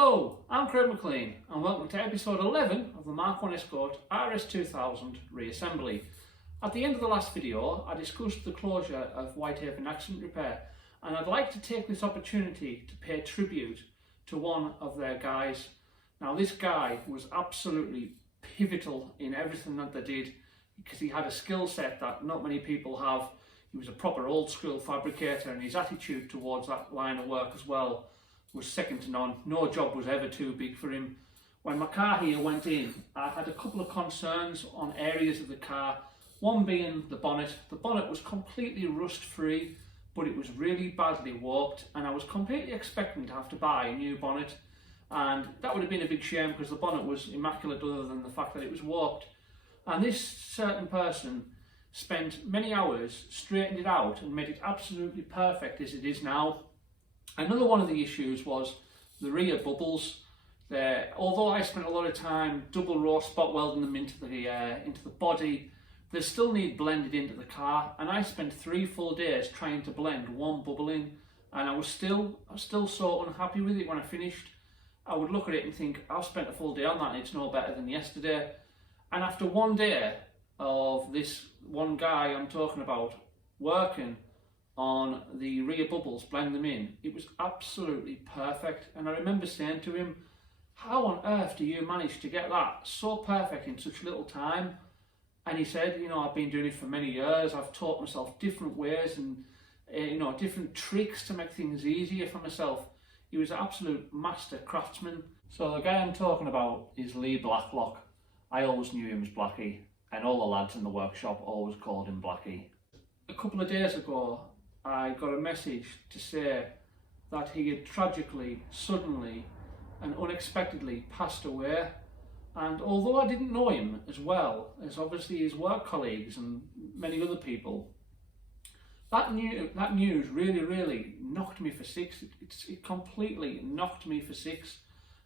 Hello, I'm Craig McLean and welcome to episode 11 of the MK1 Escort RS2000 Re assembly. At the end of the last video I discussed the closure of Whitehaven Accident Repair, and I'd like to take this opportunity to pay tribute to one of their guys. Now this guy was absolutely pivotal in everything that they did because he had a skill set that not many people have. He was a proper old school fabricator, and his attitude towards that line of work as well was second to none. No job was ever too big for him. When my car here went in, I had a couple of concerns on areas of the car. One being the bonnet. The bonnet was completely rust free, but it was really badly warped, and I was completely expecting to have to buy a new bonnet, and that would have been a big shame because the bonnet was immaculate other than the fact that it was warped. And this certain person spent many hours, straightened it out and made it absolutely perfect as it is now. Another one of the issues was the rear bubbles. Although I spent a lot of time double row spot welding them into the body, they still need blended into the car, and I spent 3 full days trying to blend one bubble in, and I was still so unhappy with it when I finished. I would look at it and think, I've spent a full day on that and it's no better than yesterday. And after one day of this one guy I'm talking about working on the rear bubbles, blend them in, it was absolutely perfect. And I remember saying to him, how on earth do you manage to get that so perfect in such little time? And he said, you know, I've been doing it for many years. I've taught myself different ways and different tricks to make things easier for myself. He was an absolute master craftsman. So the guy I'm talking about is Lee Blacklock. I always knew him as Blackie, and all the lads in the workshop always called him Blackie. A couple of days ago, I got a message to say that he had tragically, suddenly and unexpectedly passed away. And although I didn't know him as well as obviously his work colleagues and many other people, that news really knocked me for six. It completely knocked me for six.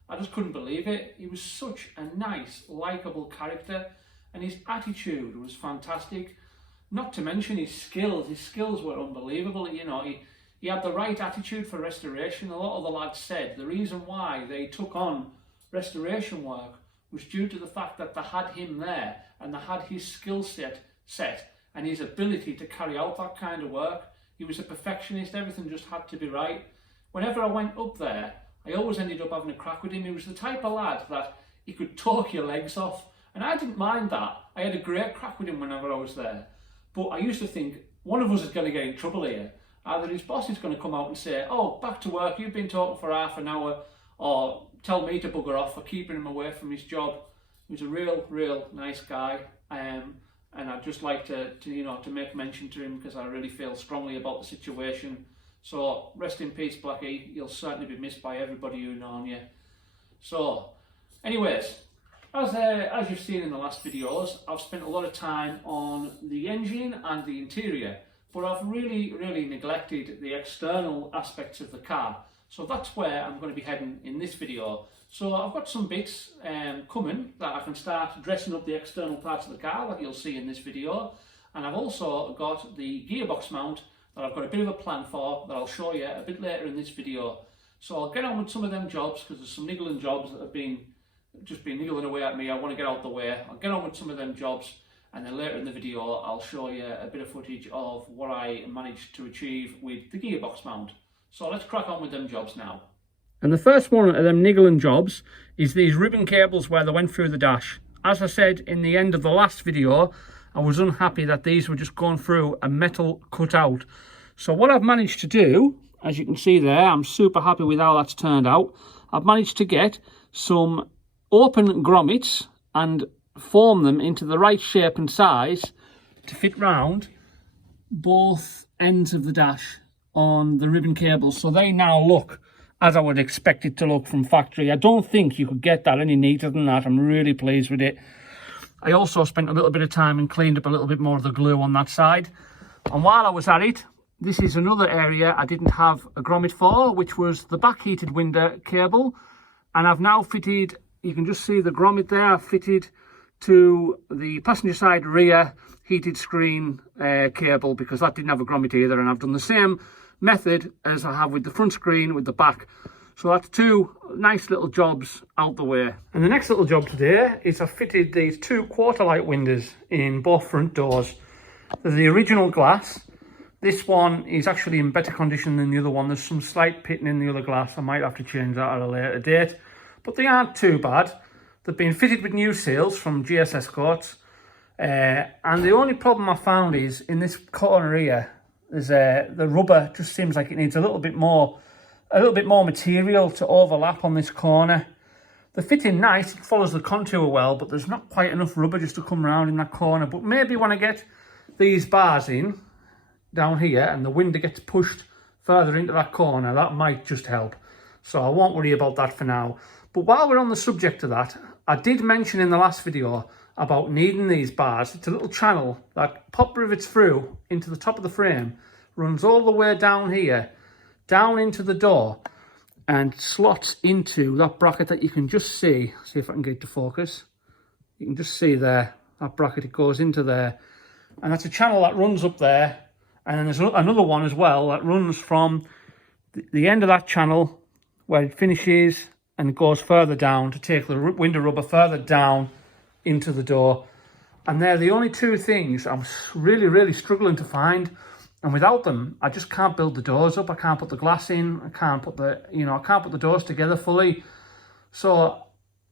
I just couldn't believe it. He was such a nice, likeable character, and his attitude was fantastic. Not to mention his skills. His skills were unbelievable. You know, he had the right attitude for restoration. A lot of the lads said the reason why they took on restoration work was due to the fact that they had him there and they had his skill set and his ability to carry out that kind of work. He was a perfectionist. Everything just had to be right. Whenever I went up there, I always ended up having a crack with him. He was the type of lad that he could talk your legs off, and I didn't mind that. I had a great crack with him whenever I was there. But I used to think, one of us is going to get in trouble here. Either his boss is going to come out and say, oh, back to work, you've been talking for half an hour, or tell me to bugger off for keeping him away from his job. He was a real nice guy, and I'd just like to make mention to him because I really feel strongly about the situation. So rest in peace, Blackie. You'll certainly be missed by everybody who known you. So, anyways, as you've seen in the last videos, I've spent a lot of time on the engine and the interior, but I've really neglected the external aspects of the car. So that's where I'm going to be heading in this video. So I've got some bits coming that I can start dressing up the external parts of the car, like you'll see in this video. And I've also got the gearbox mount that I've got a bit of a plan for that I'll show you a bit later in this video. So I'll get on with some of them jobs because there's some niggling jobs that have just been niggling away at me. I want to get out the way. I'll get on with some of them jobs, and then later in the video I'll show you a bit of footage of what I managed to achieve with the gearbox mount. So let's crack on with them jobs now. And the first one of them niggling jobs is these ribbon cables where they went through the dash. As I said in the end of the last video, I was unhappy that these were just going through a metal cutout. So what I've managed to do, as you can see there, I'm super happy with how that's turned out. I've managed to get some open grommets and form them into the right shape and size to fit round both ends of the dash on the ribbon cables. So they now look as I would expect it to look from factory. I don't think you could get that any neater than that. I'm really pleased with it. I also spent a little bit of time and cleaned up a little bit more of the glue on that side. And while I was at it, this is another area I didn't have a grommet for, which was the back heated window cable. And I've now fitted, you can just see the grommet there, I've fitted to the passenger side rear heated screen cable because that didn't have a grommet either. And I've done the same method as I have with the front screen with the back. So that's two nice little jobs out the way. And the next little job today is I've fitted these two quarter light windows in both front doors. They're the original glass. This one is actually in better condition than the other one. There's some slight pitting in the other glass. I might have to change that at a later date. But they aren't too bad. They've been fitted with new seals from GS Escorts. And the only problem I found is in this corner here, there's the rubber just seems like it needs a little bit more material to overlap on this corner. The fitting nice, it follows the contour well, but there's not quite enough rubber just to come around in that corner. But maybe when I get these bars in down here and the window gets pushed further into that corner, that might just help. So I won't worry about that for now. But while we're on the subject of that, I did mention in the last video about needing these bars. It's a little channel that pop rivets through into the top of the frame, runs all the way down here, down into the door, and slots into that bracket that you can just see if I can get it to focus. You can just see there, that bracket, it goes into there. And that's a channel that runs up there. And then there's another one as well that runs from the end of that channel where it finishes and it goes further down to take the window rubber further down into the door. And they're the only two things I'm really struggling to find. And without them, I just can't build the doors up. I can't put the glass in. I can't put the doors together fully. So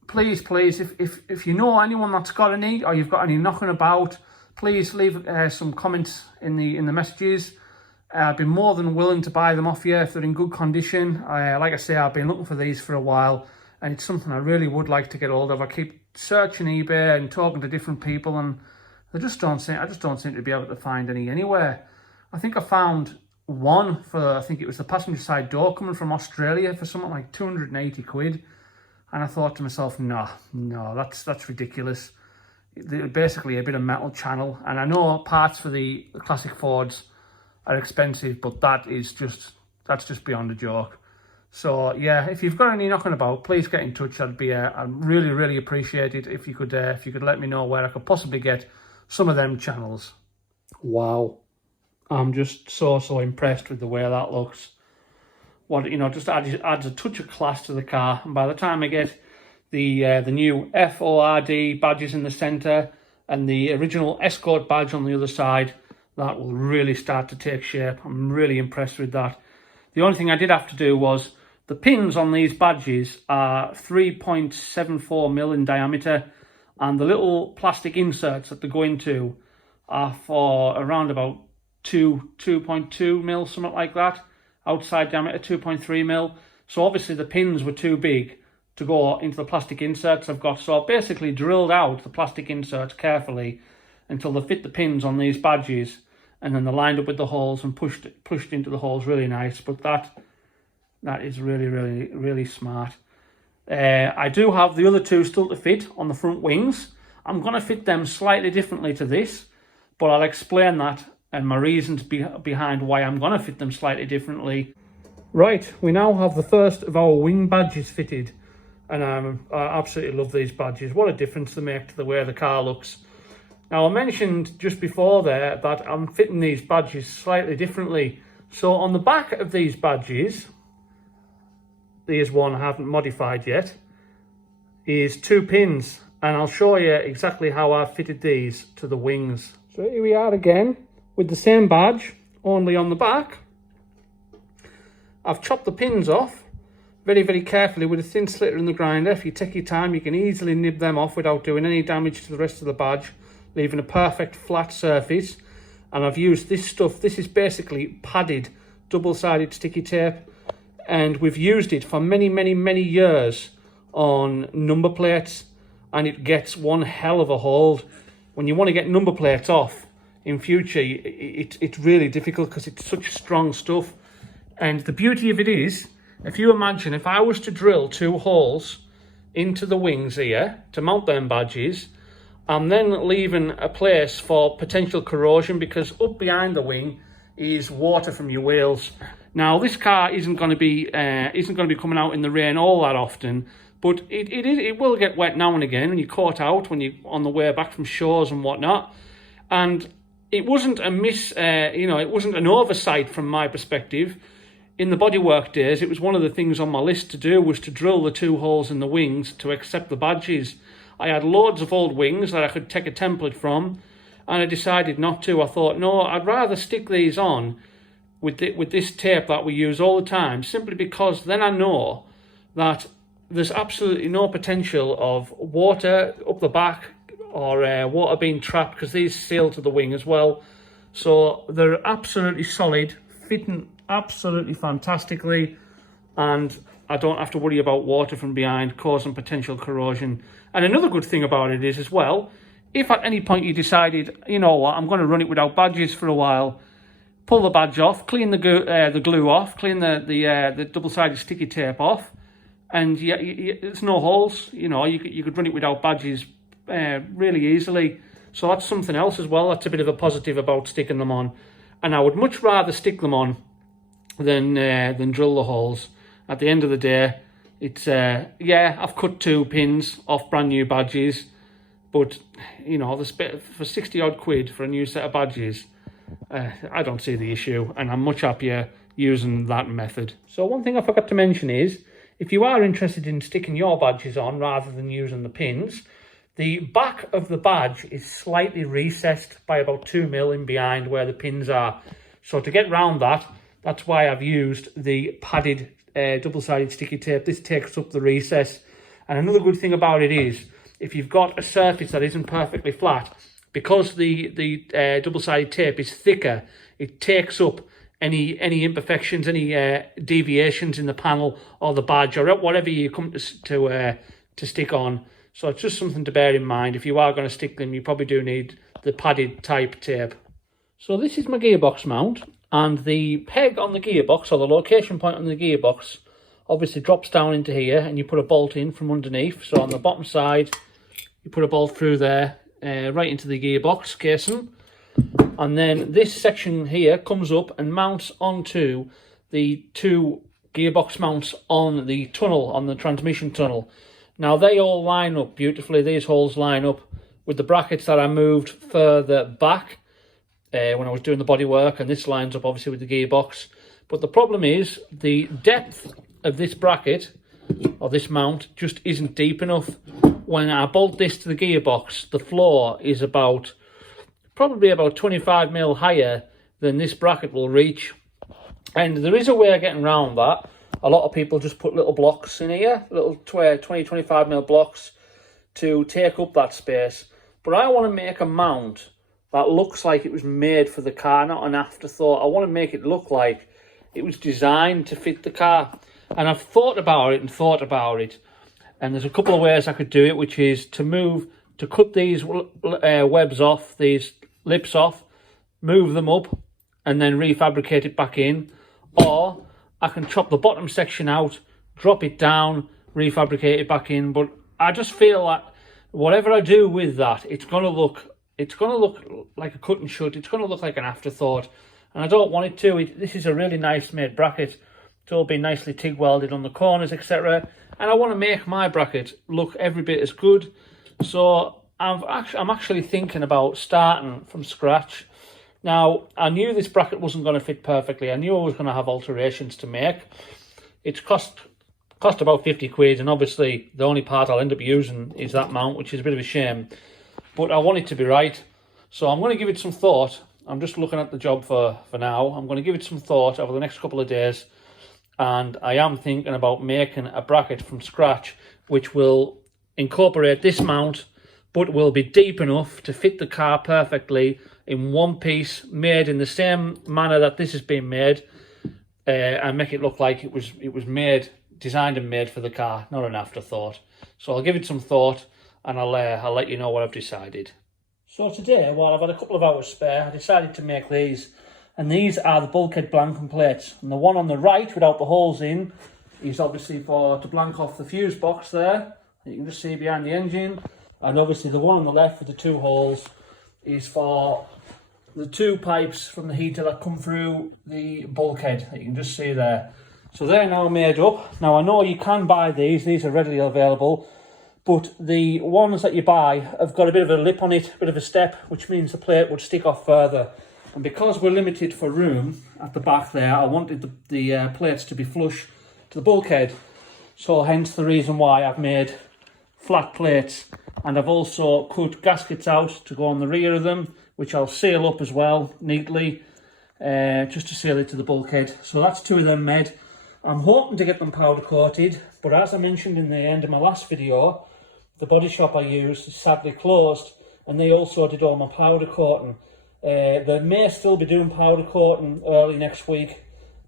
please, if you know anyone that's got any, or you've got any knocking about, please leave some comments in the messages. I'd be more than willing to buy them off you if they're in good condition. Like I say, I've been looking for these for a while, and it's something I really would like to get hold of. I keep searching eBay and talking to different people, and I just don't seem to be able to find any anywhere. I think I found one for, I think it was the passenger side door coming from Australia for something like 280 quid. And I thought to myself, no, that's ridiculous. They're basically a bit of metal channel. And I know parts for the classic Fords are expensive, but that's just beyond a joke. So yeah, if you've got any knocking about, please get in touch. I'd really appreciate it if you could let me know where I could possibly get some of them channels. Wow. I'm just so impressed with the way that looks. Just adds a touch of class to the car. And by the time I get the new FORD badges in the centre and the original Escort badge on the other side, that will really start to take shape. I'm really impressed with that. The only thing I did have to do was the pins on these badges are 3.74mm in diameter, and the little plastic inserts that they go into are for around about 2.2mm, something like that. Outside diameter 2.3mm. So obviously the pins were too big to go into the plastic inserts I've got. So I basically drilled out the plastic inserts carefully until they fit the pins on these badges, and then they're lined up with the holes and pushed into the holes really nice. But that is really smart. I do have the other two still to fit on the front wings. I'm going to fit them slightly differently to this, but I'll explain that and my reasons behind why I'm going to fit them slightly differently. Right, we now have the first of our wing badges fitted, and I absolutely love these badges. What a difference they make to the way the car looks. Now, I mentioned just before there that I'm fitting these badges slightly differently. So on the back of these badges, there's one I haven't modified yet, is two pins, and I'll show you exactly how I've fitted these to the wings. So here we are again with the same badge, only on the back. I've chopped the pins off very carefully with a thin slitter in the grinder. If you take your time, you can easily nib them off without doing any damage to the rest of the badge, leaving a perfect flat surface. And I've used this stuff. This is basically padded double-sided sticky tape, and we've used it for many years on number plates, and it gets one hell of a hold. When you want to get number plates off in future, it's really difficult because it's such strong stuff. And the beauty of it is, if you imagine if I was to drill two holes into the wings here to mount them badges, I'm then leaving a place for potential corrosion, because up behind the wing is water from your wheels. Now, this car isn't going to be coming out in the rain all that often, but it will get wet now and again when you're caught out when you're on the way back from shows and whatnot. And it wasn't a it wasn't an oversight from my perspective. in the bodywork days, it was one of the things on my list to do, was to drill the 2 holes in the wings to accept the badges. I had loads of old wings that I could take a template from, and I decided not to. I thought, no, I'd rather stick these on with this tape that we use all the time, simply because then I know that there's absolutely no potential of water up the back or water being trapped, because these seal to the wing as well. So they're absolutely solid, fitting absolutely fantastically, and I don't have to worry about water from behind causing potential corrosion. And another good thing about it is as well, if at any point you decided, you know what, I'm going to run it without badges for a while, pull the badge off, clean the glue off, clean the double-sided sticky tape off, and there's no holes. You know, you could run it without badges really easily. So that's something else as well. That's a bit of a positive about sticking them on. And I would much rather stick them on than drill the holes. At the end of the day, it's yeah, I've cut 2 pins off brand new badges, but you know, for 60 odd quid for a new set of badges, I don't see the issue, and I'm much happier using that method. So one thing I forgot to mention is, if you are interested in sticking your badges on rather than using the pins, the back of the badge is slightly recessed by about 2 mm in behind where the pins are. So to get round that, that's why I've used the padded double-sided sticky tape. This takes up the recess. And another good thing about it is, if you've got a surface that isn't perfectly flat, because the double-sided tape is thicker, it takes up any imperfections, any deviations in the panel or the badge or whatever you come to stick on. So it's just something to bear in mind. If you are going to stick them, you probably do need the padded type tape. So this is my gearbox mount, and the peg on the gearbox, or the location point on the gearbox, obviously drops down into here, and you put a bolt in from underneath. So on the bottom side, you put a bolt through there, right into the gearbox casing. And then this section here comes up and mounts onto the 2 gearbox mounts on the tunnel, on the transmission tunnel. Now they all line up beautifully. These holes line up with the brackets that I moved further back when I was doing the bodywork, and this lines up obviously with the gearbox. But the problem is the depth of this bracket, or this mount, just isn't deep enough. When I bolt this to the gearbox, the floor is probably about 25 mm higher than this bracket will reach. And there is a way of getting around that. A lot of people just put little blocks in here, little 20-25 mm blocks to take up that space. But I want to make a mount that looks like it was made for the car, not an afterthought. I want to make it look like it was designed to fit the car. And I've thought about it. And there's a couple of ways I could do it, which is to cut these webs off, these lips off, move them up, and then refabricate it back in. Or I can chop the bottom section out, drop it down, refabricate it back in. But I just feel that whatever I do with that, it's gonna look like a cut and shut. It's gonna look like an afterthought, and I don't want it to. This is a really nice made bracket. It's all been nicely TIG welded on the corners, etc. And I want to make my bracket look every bit as good. So I'm actually thinking about starting from scratch. Now, I knew this bracket wasn't going to fit perfectly. I knew I was going to have alterations to make. It's cost about 50 quid, and obviously the only part I'll end up using is that mount, which is a bit of a shame. But I want it to be right, so I'm going to give it some thought. I'm just looking at the job for now. I'm going to give it some thought over the next couple of days, and I am thinking about making a bracket from scratch which will incorporate this mount, but will be deep enough to fit the car perfectly in one piece, made in the same manner that this has been made, and make it look like it was designed and made for the car, not an afterthought. So I'll give it some thought, and I'll let you know what I've decided. So today, while I've had a couple of hours spare, I decided to make these, and these are the Bulkhead blanking plates. And the one on the right, without the holes in, is obviously to blank off the fuse box there. You can just see behind the engine. And obviously the one on the left with the 2 holes is for the 2 pipes from the heater that come through the bulkhead that you can just see there. So they're now made up. Now I know you can buy these are readily available, but the ones that you buy have got a bit of a lip on it, a bit of a step, which means the plate would stick off further. And because we're limited for room at the back there, I wanted the plates to be flush to the bulkhead. So hence the reason why I've made flat plates. And I've also cut gaskets out to go on the rear of them, which I'll seal up as well neatly, just to seal it to the bulkhead. So that's 2 of them made. I'm hoping to get them powder coated, but as I mentioned in the end of my last video, the body shop I used is sadly closed, and they also did all my powder coating. They may still be doing powder coating early next week,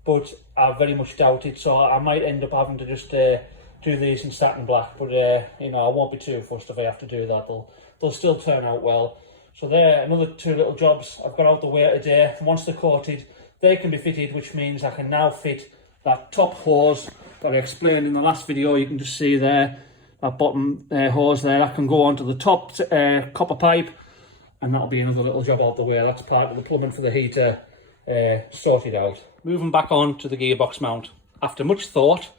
but I very much doubt it, so I might end up having to just do these in satin black, but you know, I won't be too fussed if I have to do that. They'll still turn out well. So there, another 2 little jobs I've got out the way today. Once they're coated, they can be fitted, which means I can now fit that top hose that I explained in the last video. You can just see there, that bottom hose there, that can go onto the top copper pipe, and that'll be another little job out the way. That's part of the plumbing for the heater sorted out. Moving back on to the gearbox mount. After much thought,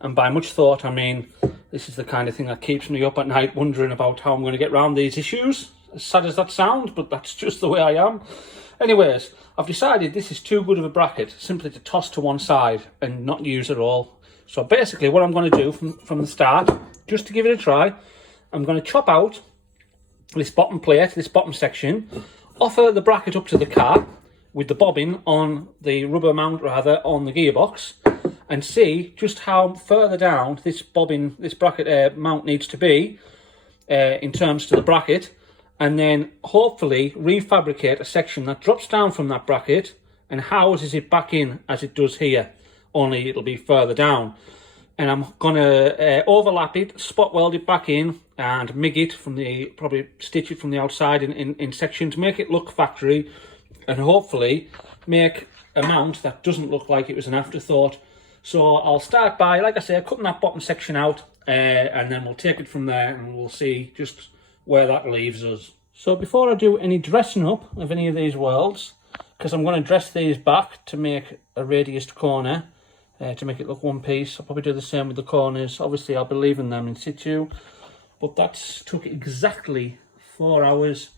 and by much thought I mean this is the kind of thing that keeps me up at night wondering about how I'm going to get around these issues. As sad as that sounds, but that's just the way I am. Anyways, I've decided this is too good of a bracket simply to toss to one side and not use at all. So basically what I'm going to do from the start, just to give it a try, I'm going to chop out this bottom plate, this bottom section, offer the bracket up to the car with the bobbin on the rubber mount rather on the gearbox, and see just how further down this bobbin, this bracket mount needs to be in terms to the bracket, and then hopefully refabricate a section that drops down from that bracket and houses it back in as it does here, only it'll be further down. And I'm gonna overlap it, spot weld it back in, and MIG it from the, probably stitch it from the outside in sections, make it look factory, and hopefully make a mount that doesn't look like it was an afterthought. So I'll start by, like I say, cutting that bottom section out, and then we'll take it from there and we'll see just where that leaves us. So before I do any dressing up of any of these welds, because I'm going to dress these back to make a radiused corner, to make it look one piece. I'll probably do the same with the corners. Obviously I'll be leaving them in situ, but that's took exactly 4 hours,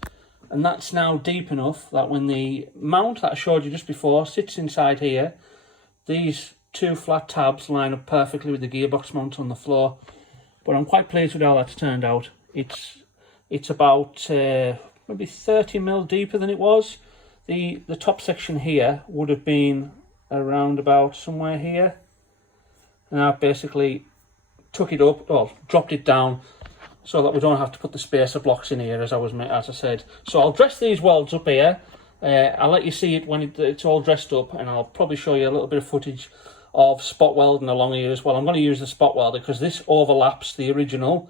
and that's now deep enough that when the mount that I showed you just before sits inside here, these 2 flat tabs line up perfectly with the gearbox mount on the floor. But I'm quite pleased with how that's turned out. It's about maybe 30mm deeper than it was. The top section here would have been around about somewhere here, and I've basically took it up, or dropped it down, so that we don't have to put the spacer blocks in here as I said. So I'll dress these welds up here. I'll let you see it when it's all dressed up, and I'll probably show you a little bit of footage of spot welding along here as well. I'm going to use the spot welder because this overlaps the original,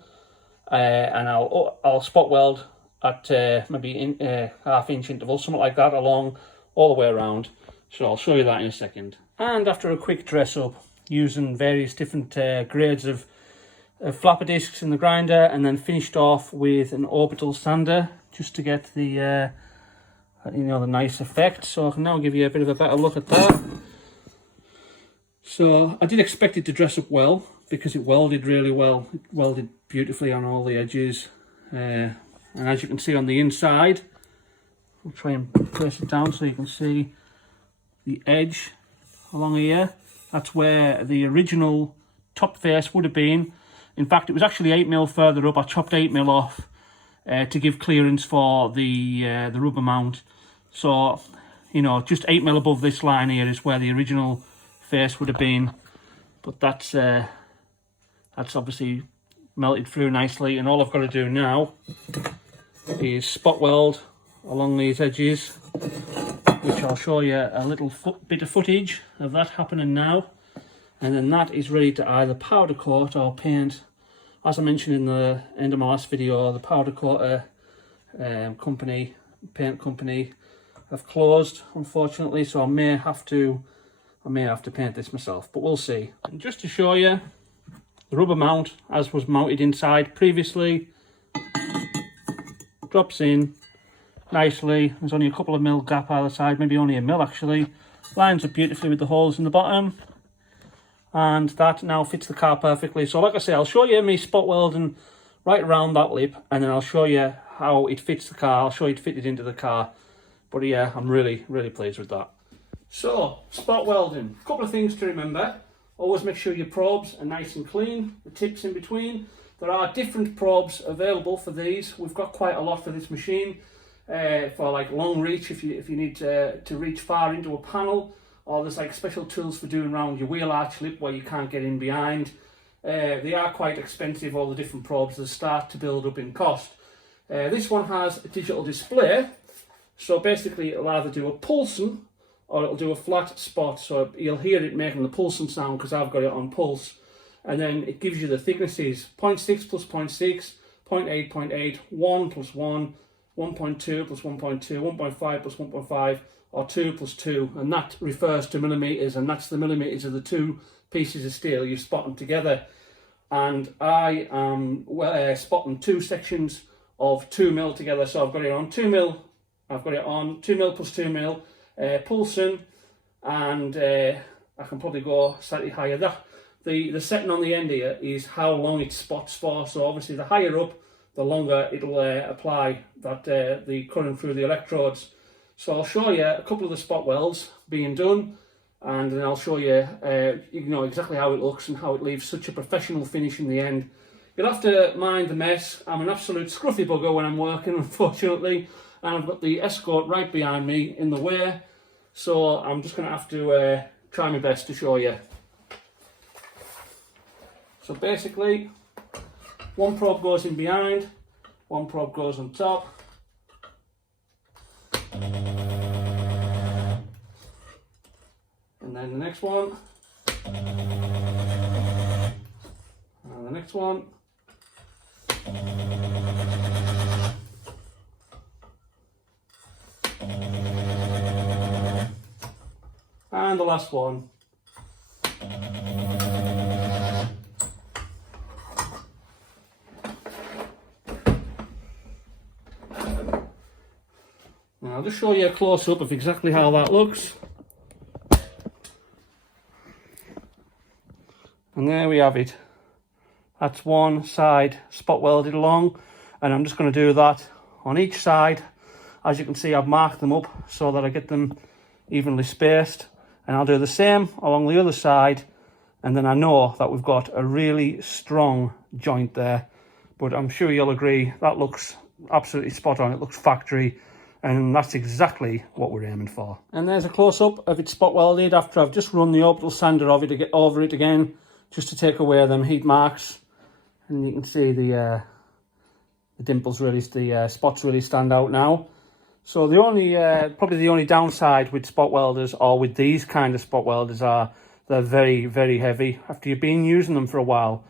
and I'll spot weld at maybe in half-inch intervals, something like that, along all the way around. So I'll show you that in a second. And after a quick dress up using various different grades of flapper discs in the grinder, and then finished off with an orbital sander just to get the you know, the nice effect. So I can now give you a bit of a better look at that. So I did expect it to dress up well because it welded really well. It welded beautifully on all the edges, and as you can see on the inside, I'll try and place it down so you can see the edge along here. That's where the original top face would have been. In fact, it was actually 8mm further up. I chopped 8mm off to give clearance for the rubber mount. So, you know, just 8mm above this line here is where the original face would have been. But that's obviously melted through nicely, and all I've got to do now is spot weld along these edges, which I'll show you a little bit of footage of that happening now. And then that is ready to either powder coat or paint. As I mentioned in the end of my last video, the powder coater paint company have closed, unfortunately, so I may have to paint this myself, but we'll see. And just to show you the rubber mount as was mounted inside previously, drops in nicely. There's only a couple of mil gap either side, maybe only a mil actually. Lines up beautifully with the holes in the bottom, and that now fits the car perfectly. So like I say, I'll show you me spot welding right around that lip, and then I'll show you how it fits the car. I'll show you it fitted into the car But yeah, I'm really pleased with that. So, spot welding. A couple of things to remember. Always make sure your probes are nice and clean, the tips in between. There are different probes available for these. We've got quite a lot for this machine, for like long reach if you need to reach far into a panel, or there's like special tools for doing around your wheel arch lip where you can't get in behind. They are quite expensive, all the different probes. They start to build up in cost. This one has a digital display, so basically it'll either do a pulsing or it'll do a flat spot, so you'll hear it making the pulsing sound because I've got it on pulse. And then it gives you the thicknesses: 0.6 plus 0.6, 0.8, 0.8, 1 plus 1, 1.2 plus 1.2, 1.5 plus 1.5, or 2 plus 2, and that refers to millimetres, and that's the millimetres of the two pieces of steel you're spotting together. And I am spotting two sections of 2mm together, so I've got it on 2mm, I've got it on 2mm plus 2mm, pulsing, and I can probably go slightly higher. The setting on the end here is how long it spots for, so obviously the higher up, the longer it'll apply that the current through the electrodes. So I'll show you a couple of the spot welds being done, and then I'll show you, you know, exactly how it looks and how it leaves such a professional finish in the end. You'll have to mind the mess. I'm an absolute scruffy bugger when I'm working, unfortunately, and I've got the Escort right behind me in the way, so I'm just going to have to try my best to show you. So basically, one probe goes in behind, one probe goes on top. And then the next one. And the next one. And the last one. Now I'll just show you a close-up of exactly how that looks. And there we have it. That's one side spot welded along, and I'm just going to do that on each side. As you can see, I've marked them up so that I get them evenly spaced, and I'll do the same along the other side, and then I know that we've got a really strong joint there. But I'm sure you'll agree that looks absolutely spot on. It looks factory, and that's exactly what we're aiming for. And there's a close-up of it spot welded after I've just run the orbital sander over it again, just to take away them heat marks. And you can see the dimples really, the spots really stand out now. So the only, probably the only downside with spot welders, or with these kind of spot welders, are they're very heavy. After you've been using them for a while,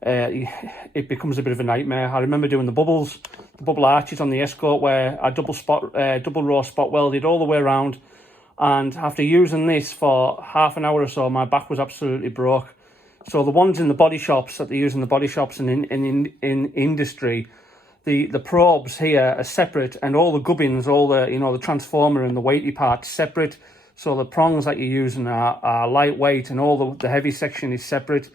it becomes a bit of a nightmare. I remember doing the bubble arches on the Escort, where I double row spot welded all the way around, and after using this for half an hour or so, my back was absolutely broke. So the ones in the body shops that they use in the body shops and in industry, the probes here are separate, and all the gubbins, all the, you know, the transformer and the weighty parts separate. So the prongs that you're using are lightweight, and all the heavy section is separate.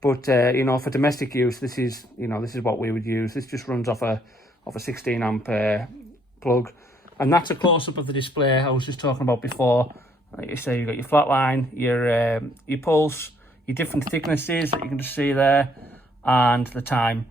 But you know, for domestic use, this is, you know, this is what we would use. This just runs off a 16 amp plug, and that's a close up of the display I was just talking about before. Like you say, you've got your flat line, your pulse, your different thicknesses that you can just see there, and the time,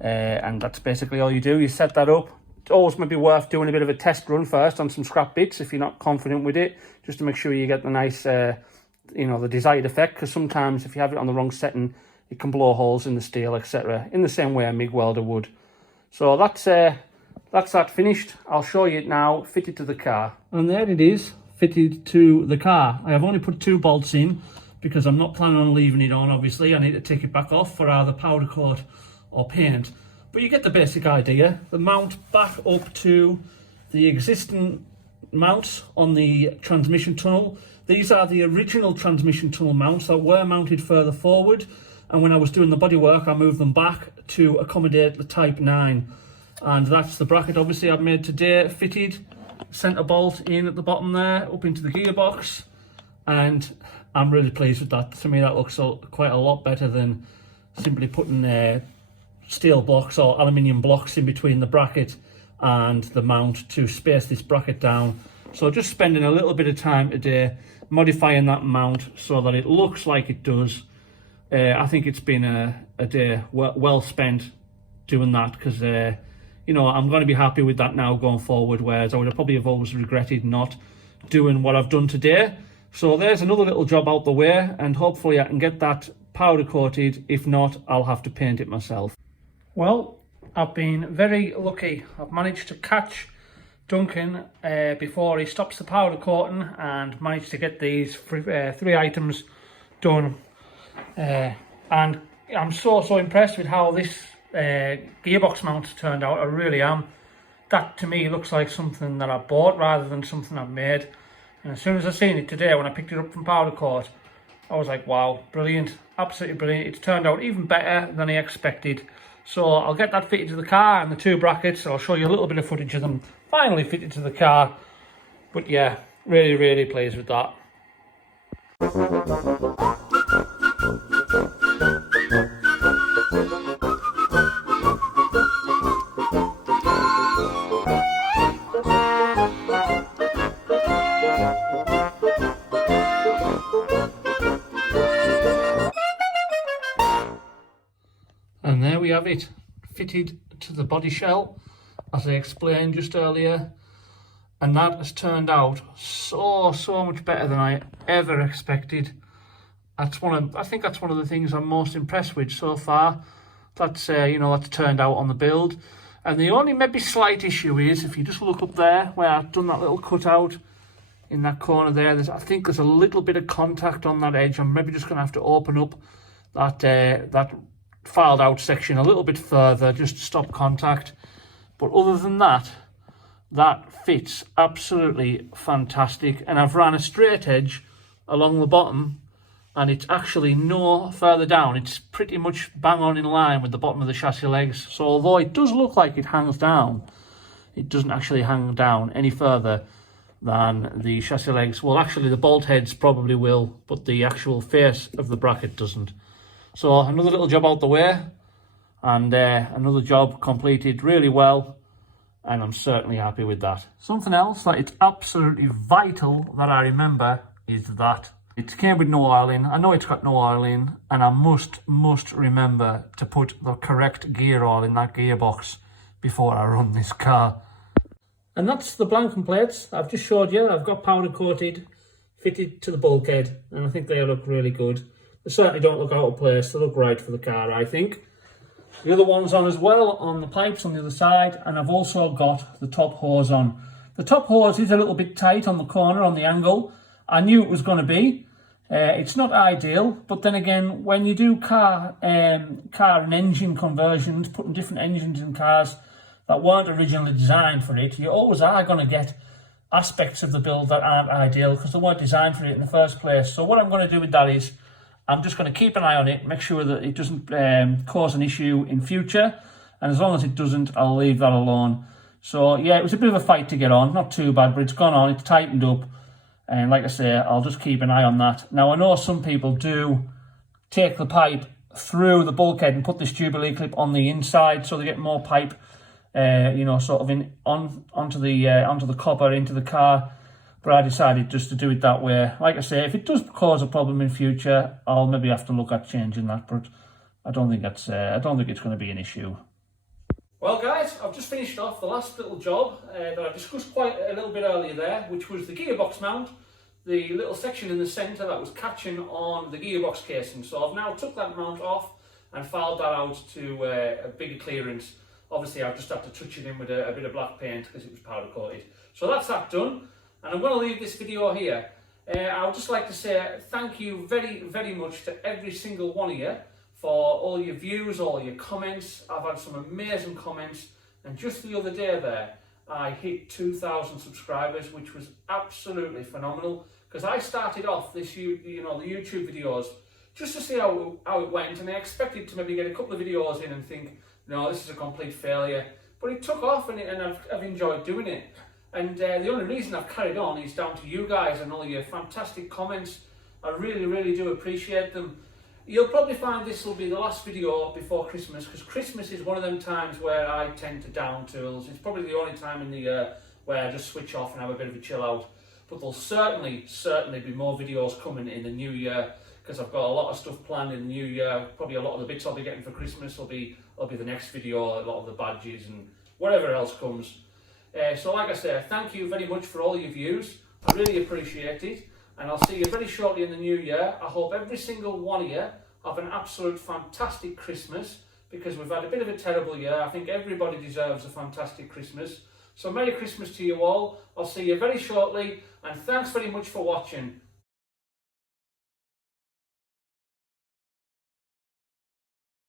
and that's basically all you do. You set that up. It's always maybe worth doing a bit of a test run first on some scrap bits if you're not confident with it, just to make sure you get the nice, you know, the desired effect, because sometimes if you have it on the wrong setting, it can blow holes in the steel, etc., in the same way a MIG welder would. So that's that finished. I'll show you it now, fitted to the car. And there it is, fitted to the car. I have only put 2 bolts in, because I'm not planning on leaving it on, obviously. I need to take it back off for either powder coat or paint. But you get the basic idea. The mount back up to the existing mounts on the transmission tunnel. These are the original transmission tunnel mounts that were mounted further forward, and when I was doing the bodywork, I moved them back to accommodate the Type 9. And that's the bracket, obviously, I've made today, fitted. Centre bolt in at the bottom there, up into the gearbox, and I'm really pleased with that. To me, that looks quite a lot better than simply putting steel blocks or aluminium blocks in between the bracket and the mount to space this bracket down. So just spending a little bit of time today modifying that mount so that it looks like it does. I think it's been a day well spent doing that, because you know, I'm going to be happy with that now going forward, whereas I would have probably always regretted not doing what I've done today. So there's another little job out the way, and hopefully I can get that powder coated. If not, I'll have to paint it myself. Well, I've been very lucky. I've managed to catch Duncan before he stops the powder coating, and managed to get these three items done. And I'm so impressed with how this gearbox mount turned out. I really am. That to me looks like something that I bought rather than something I've made. And as soon as I seen it today when I picked it up from powder coat, I was like, wow, brilliant, absolutely brilliant. It's turned out even better than I expected. So I'll get that fitted to the car, and the two brackets, I'll show you a little bit of footage of them finally fitted to the car. But yeah, really pleased with that. And there we have it, fitted to the body shell, as I explained just earlier. And that has turned out so much better than I ever expected. I think that's one of the things I'm most impressed with so far. That's you know, that's turned out on the build. And the only maybe slight issue is, if you just look up there where I've done that little cutout in that corner there, I think there's a little bit of contact on that edge. I'm maybe just going to have to open up that filed out section a little bit further just to stop contact. But other than that, that fits absolutely fantastic. And I've ran a straight edge along the bottom, and it's actually no further down. It's pretty much bang on in line with the bottom of the chassis legs. So although it does look like it hangs down, it doesn't actually hang down any further than the chassis legs. Well, actually the bolt heads probably will, but the actual face of the bracket doesn't. So another little job out the way, and another job completed really well, and I'm certainly happy with that. Something else that it's absolutely vital that I remember is that it came with no oil in. I know it's got no oil in, and I must remember to put the correct gear oil in that gearbox before I run this car. And that's the blanking plates I've just showed you. I've got powder coated, fitted to the bulkhead, and I think they look really good. They certainly don't look out of place. They look right for the car, I think. The other one's on as well, on the pipes on the other side, and I've also got the top hose on. The top hose is a little bit tight on the corner, on the angle. I knew it was going to be. It's not ideal, but then again, when you do car and engine conversions, putting different engines in cars that weren't originally designed for it, you always are going to get aspects of the build that aren't ideal because they weren't designed for it in the first place. So what I'm going to do with that is, I'm just going to keep an eye on it, make sure that it doesn't cause an issue in future. And as long as it doesn't, I'll leave that alone. So yeah, it was a bit of a fight to get on. Not too bad, but it's gone on, it's tightened up. And like I say, I'll just keep an eye on that. Now, I know some people do take the pipe through the bulkhead and put this Jubilee clip on the inside so they get more pipe, you know, sort of onto the copper into the car. But I decided just to do it that way. Like I say, if it does cause a problem in future, I'll maybe have to look at changing that. But I don't think it's going to be an issue. Well, guys, I've just finished off the last little job that I discussed quite a little bit earlier there, which was the gearbox mount, the little section in the centre that was catching on the gearbox casing. So I've now took that mount off and filed that out to a bigger clearance. Obviously, I've just had to touch it in with a bit of black paint because it was powder coated. So that's that done. And I'm going to leave this video here. I would just like to say thank you very much to every single one of you for all your views, all your comments. I've had some amazing comments, and just the other day there, I hit 2,000 subscribers, which was absolutely phenomenal. Because I started off this, the YouTube videos just to see how it went, and I expected to maybe get a couple of videos in and think, no, this is a complete failure. But it took off, and I've enjoyed doing it. And the only reason I've carried on is down to you guys and all your fantastic comments. I really do appreciate them. You'll probably find this will be the last video before Christmas, because Christmas is one of them times where I tend to down tools. It's probably the only time in the year where I just switch off and have a bit of a chill out. But there'll certainly be more videos coming in the new year, because I've got a lot of stuff planned in the new year. Probably a lot of the bits I'll be getting for Christmas will be the next video, a lot of the badges and whatever else comes. So like I say, thank you very much for all your views. I really appreciate it. And I'll see you very shortly in the new year. I hope every single one of you have an absolute fantastic Christmas, because we've had a bit of a terrible year. I think everybody deserves a fantastic Christmas. So Merry Christmas to you all. I'll see you very shortly, and thanks very much for watching.